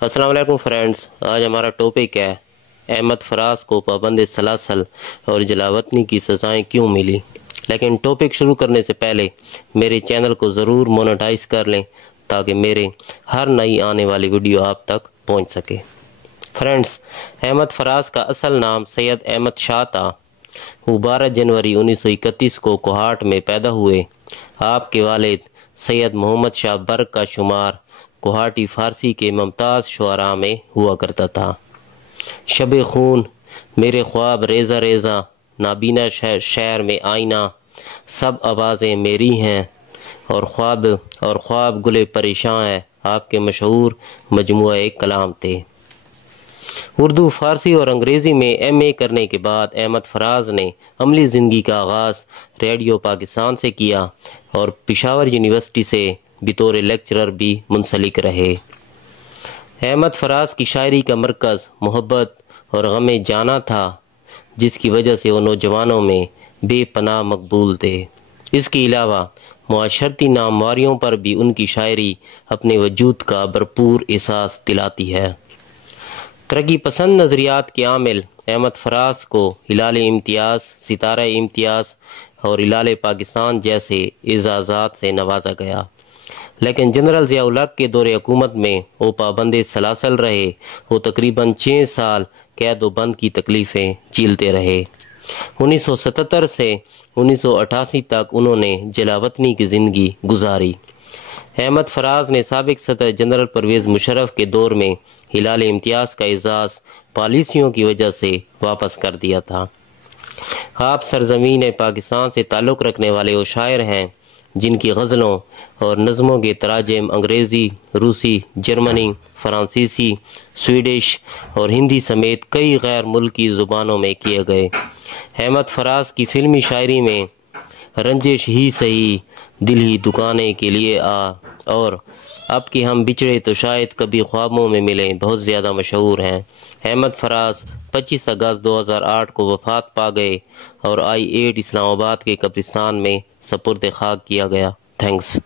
السلام علیکم فرینڈز، آج ہمارا ٹاپک ہے احمد فراز کو پابند سلاسل اور جلاوطنی کی سزائیں کیوں ملی۔ لیکن ٹاپک شروع کرنے سے پہلے میرے چینل کو ضرور مونیٹائز کر لیں تاکہ میرے ہر نئی آنے والی ویڈیو آپ تک پہنچ سکے۔ فرینڈز، احمد فراز کا اصل نام سید احمد شاہ تھا۔ وہ 12 جنوری 1931 کو کوہاٹ میں پیدا ہوئے۔ آپ کے والد سید محمد شاہ برگ کا شمار کوہاٹی فارسی کے ممتاز شعراء میں ہوا کرتا تھا۔ شب خون، میرے خواب ریزہ ریزہ، نابینا شہر میں آئینہ، سب آوازیں میری ہیں، اور خواب گلے پریشاں ہے، آپ کے مشہور مجموعہ کلام تھے۔ اردو، فارسی اور انگریزی میں ایم اے کرنے کے بعد احمد فراز نے عملی زندگی کا آغاز ریڈیو پاکستان سے کیا اور پشاور یونیورسٹی سے بطور لیکچرر بھی منسلک رہے۔ احمد فراز کی شاعری کا مرکز محبت اور غم جانا تھا، جس کی وجہ سے وہ نوجوانوں میں بے پناہ مقبول تھے۔ اس کے علاوہ معاشرتی نامواریوں پر بھی ان کی شاعری اپنے وجود کا بھرپور احساس دلاتی ہے۔ ترقی پسند نظریات کے عامل احمد فراز کو ہلال امتیاز، ستارہ امتیاز اور ہلال پاکستان جیسے اعزازات سے نوازا گیا، لیکن جنرل ضیاء الحق کے دور حکومت میں وہ پابند سلاسل رہے۔ وہ تقریباً 6 سال قید و بند کی تکلیفیں جھیلتے رہے۔ 1977 سے 1988 تک انہوں نے جلاوطنی کی زندگی گزاری۔ احمد فراز نے سابق صدر جنرل پرویز مشرف کے دور میں ہلال امتیاز کا اعزاز پالیسیوں کی وجہ سے واپس کر دیا تھا۔ آپ سرزمین پاکستان سے تعلق رکھنے والے وہ شاعر ہیں جن کی غزلوں اور نظموں کے تراجم انگریزی، روسی، جرمنی، فرانسیسی، سویڈش اور ہندی سمیت کئی غیر ملکی زبانوں میں کیے گئے۔ احمد فراز کی فلمی شاعری میں رنجش ہی سہی، دل ہی دکانے کے لیے آ اور اب کہ ہم بچھڑے تو شاید کبھی خوابوں میں ملیں بہت زیادہ مشہور ہیں۔ احمد فراز 25 اگست 2008 کو وفات پا گئے اور I-8 اسلام آباد کے قبرستان میں سپرد خاک کیا گیا۔ تھینکس۔